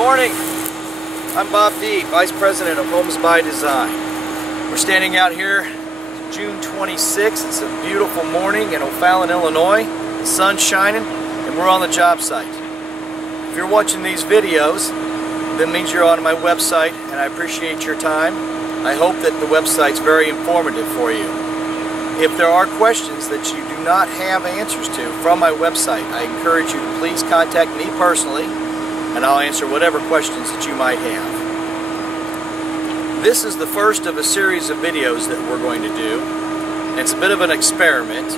Morning, I'm Bob D, Vice President of Homes by Design. We're standing out here June 26th. It's a beautiful morning in O'Fallon, Illinois. The sun's shining and we're on the job site. If you're watching these videos, that means you're on my website and I appreciate your time. I hope that the website's very informative for you. If there are questions that you do not have answers to from my website, I encourage you to please contact me personally and I'll answer whatever questions that you might have. This is the first of a series of videos that we're going to do. It's a bit of an experiment.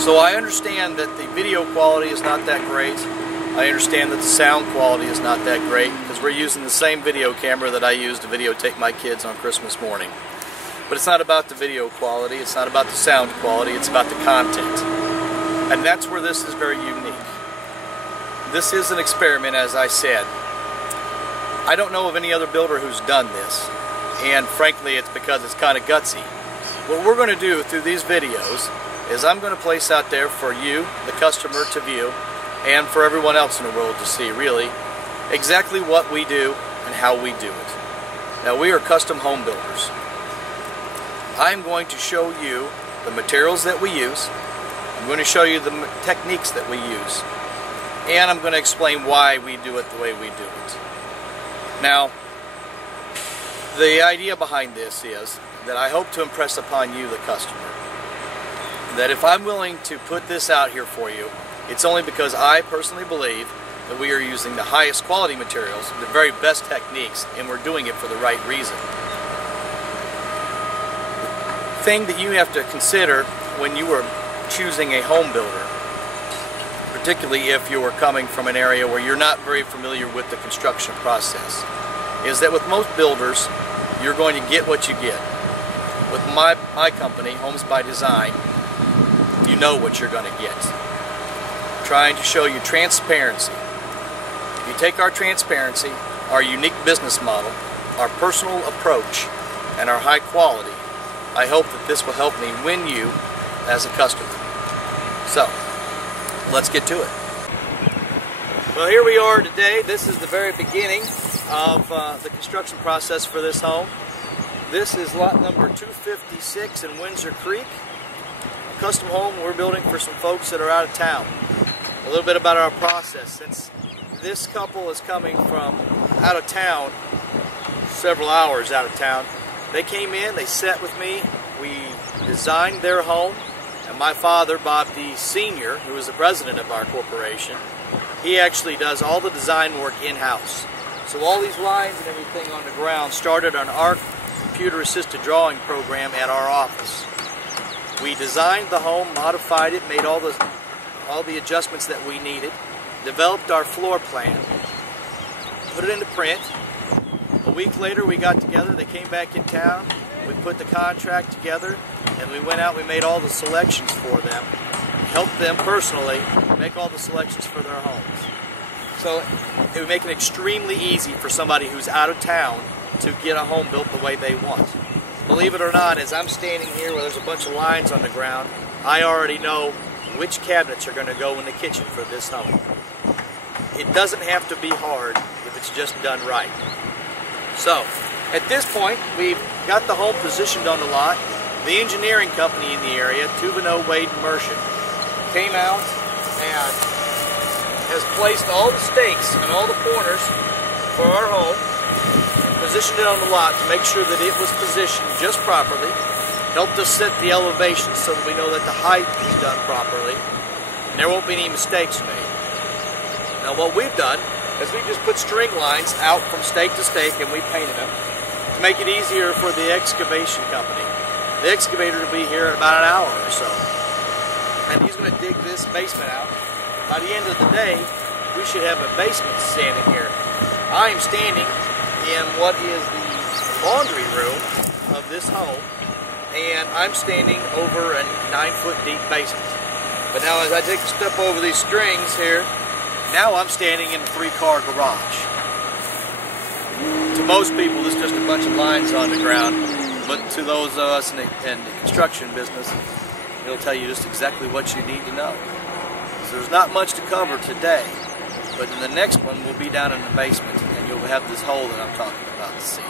So I understand that the video quality is not that great. I understand that the sound quality is not that great because we're using the same video camera that I used to videotape my kids on Christmas morning. But it's not about the video quality, it's not about the sound quality, it's about the content. And that's where this is very unique. This is an experiment, as I said. I don't know of any other builder who's done this, and frankly it's because it's kind of gutsy. What we're going to do through these videos is I'm going to place out there for you, the customer, to view, and for everyone else in the world to see, really, exactly what we do and how we do it. Now, we are custom home builders. I'm going to show you the materials that we use, I'm going to show you the techniques that we use, and I'm going to explain why we do it the way we do it. Now, the idea behind this is that I hope to impress upon you, the customer, that if I'm willing to put this out here for you, it's only because I personally believe that we are using the highest quality materials, the very best techniques, and we're doing it for the right reason. The thing that you have to consider when you are choosing a home builder, particularly if you are coming from an area where you're not very familiar with the construction process, is that with most builders, you're going to get what you get. With my company, Homes by Design, you know what you're going to get. I'm trying to show you transparency. If you take our transparency, our unique business model, our personal approach, and our high quality, I hope that this will help me win you as a customer. So, let's get to it. Well, here we are today. This is the very beginning of the construction process for this home. This is lot number 256 in Windsor Creek. A custom home we're building for some folks that are out of town. A little bit about our process. Since this couple is coming from out of town, several hours out of town, they came in, they sat with me, we designed their home, and my father, Bob D. Sr., who is the president of our corporation, he actually does all the design work in-house. So all these lines and everything on the ground started on our computer-assisted drawing program at our office. We designed the home, modified it, made all the adjustments that we needed, developed our floor plan, put it into print. A week later we got together, they came back in town, we put the contract together, and we went out, we made all the selections for them, helped them personally make all the selections for their homes. So it would make it extremely easy for somebody who's out of town to get a home built the way they want. Believe it or not, as I'm standing here where there's a bunch of lines on the ground, I already know which cabinets are going to go in the kitchen for this home. It doesn't have to be hard if it's just done right. So, at this point, we've got the home positioned on the lot. The engineering company in the area, Tuveno Wade Mershon, came out and has placed all the stakes and all the corners for our home, positioned it on the lot to make sure that it was positioned just properly, helped us set the elevation so that we know that the height is done properly, and there won't be any mistakes made. Now what we've done is we've just put string lines out from stake to stake and we painted them to make it easier for the excavation company. The excavator will be here in about an hour or so. And he's going to dig this basement out. By the end of the day, we should have a basement standing here. I am standing in what is the laundry room of this home, and I'm standing over a 9-foot deep basement. But now as I take a step over these strings here, now I'm standing in a 3-car garage. To most people, it's just a bunch of lines on the ground, but to those of us in the construction business, it'll tell you just exactly what you need to know. So there's not much to cover today. But in the next one, we'll be down in the basement, and you'll have this hole that I'm talking about to see.